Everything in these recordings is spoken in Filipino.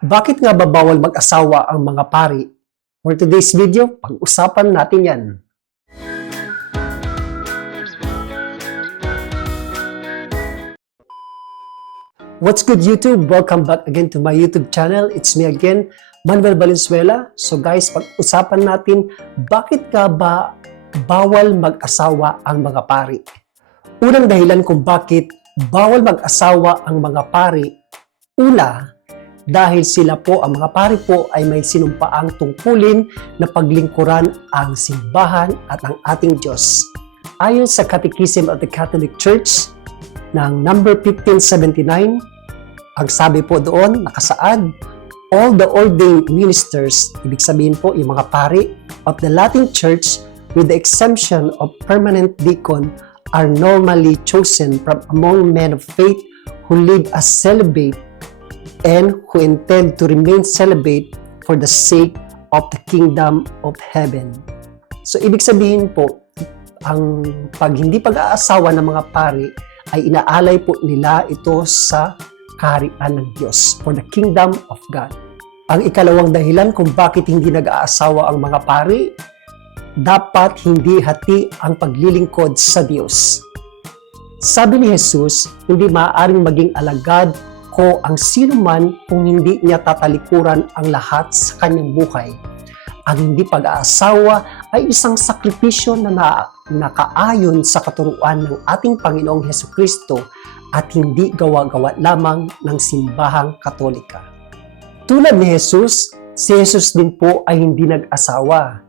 Bakit nga ba bawal mag-asawa ang mga pari? For today's video, pag-usapan natin yan. What's good YouTube? Welcome back again to my YouTube channel. It's me again, Manuel Valenzuela. So guys, pag-usapan natin, bakit nga ba bawal mag-asawa ang mga pari? Unang dahilan kung bakit bawal mag-asawa ang mga pari, una, dahil sila po, ang mga pari po ay may sinumpaang tungkulin na paglingkuran ang simbahan at ang ating Diyos. Ayon sa Catechism of the Catholic Church ng number 1579, ang sabi po doon, nakasaad, all the ordained ministers, ibig sabihin po yung mga pari of the Latin Church with the exemption of permanent deacon are normally chosen from among men of faith who live as celibate and who intend to remain celibate for the sake of the kingdom of heaven. So, ibig sabihin po, ang pag hindi pag-aasawa ng mga pari ay inaalay po nila ito sa kaharian ng Diyos for the kingdom of God. Ang ikalawang dahilan kung bakit hindi nag-aasawa ang mga pari, dapat hindi hati ang paglilingkod sa Diyos. Sabi ni Jesus, hindi maaaring maging alagad ko ang sino man kung hindi niya tatalikuran ang lahat sa kanyang buhay. Ang hindi pag-aasawa ay isang sakripisyo na, na nakaayon sa katuruan ng ating Panginoong Heso Kristo at hindi gawa-gawa lamang ng simbahang katolika. Tulad ni Jesus, si Jesus din po ay hindi nag-asawa.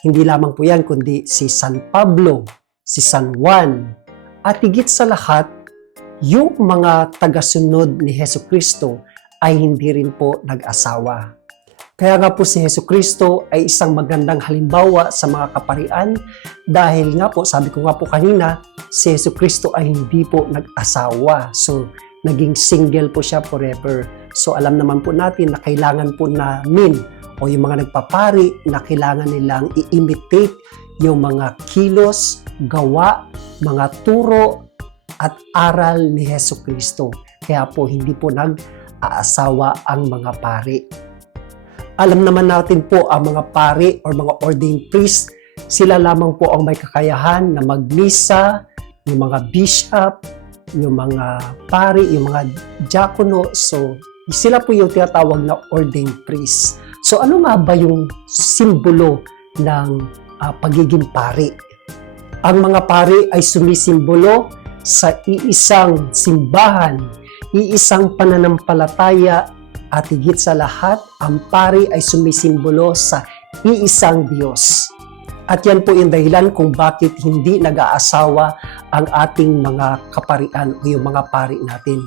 Hindi lamang po yan, kundi si San Pablo, si San Juan, at higit sa lahat, yung mga tagasunod ni Heso Kristo ay hindi rin po nag-asawa. Kaya nga po si Heso Kristo ay isang magandang halimbawa sa mga kaparian dahil nga po, sabi ko nga po kanina, si Heso Kristo ay hindi po nag-asawa. So, naging single po siya forever. So, alam naman po natin na kailangan po namin o yung mga nagpapari na kailangan nilang i-imitate yung mga kilos, gawa, mga turo, at aral ni Heso Kristo. Kaya po hindi po nag-aasawa ang mga pari. Alam naman natin po ang mga pari or mga ordained priest, sila lamang po ang may kakayahan na magmisa, yung mga bishop, yung mga pari, yung mga diakono. So, sila po yung tinatawag na ordained priest. So, ano nga ba yung simbolo ng ah, pagiging pari? Ang mga pari ay sumisimbolo sa iisang simbahan, iisang pananampalataya at higit sa lahat, ang pari ay sumisimbolo sa iisang Diyos. At yan po yung dahilan kung bakit hindi nag-aasawa ang ating mga kaparian o yung mga pari natin.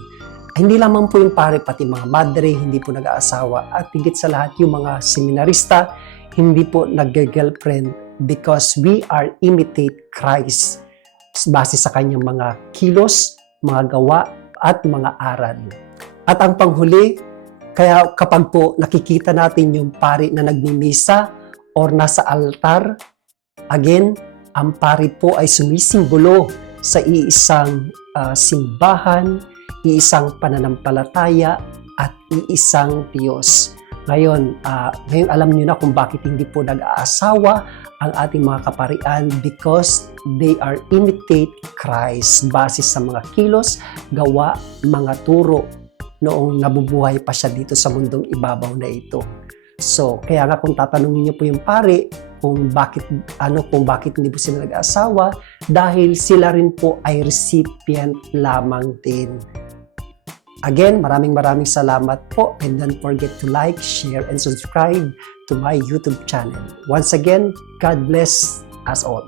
Hindi lamang po yung pari, pati mga madre, hindi po nag-aasawa. At higit sa lahat, yung mga seminarista, hindi po nag-girlfriend because we are imitate Christ base sa kanyang mga kilos, mga gawa, at mga aral. At ang panghuli, kaya kapag po nakikita natin yung pari na nagmimisa or nasa altar, again, ang pari po ay sumisimbolo sa iisang ah, simbahan, iisang pananampalataya, at iisang Diyos. Ngayon, ah, ngayon alam niyo na kung bakit hindi po nag-aasawa ang ating mga kaparian because they are imitate Christ base sa mga kilos, gawa, mga turo noong nabubuhay pa siya dito sa mundong ibabaw na ito. So, kaya nga kung tatanungin niyo po yung pari kung bakit ano kung bakit hindi po sila nag-asawa dahil sila rin po ay recipient lamang din. Again, maraming maraming salamat po and don't forget to like, share, and subscribe to my YouTube channel. Once again, God bless us all.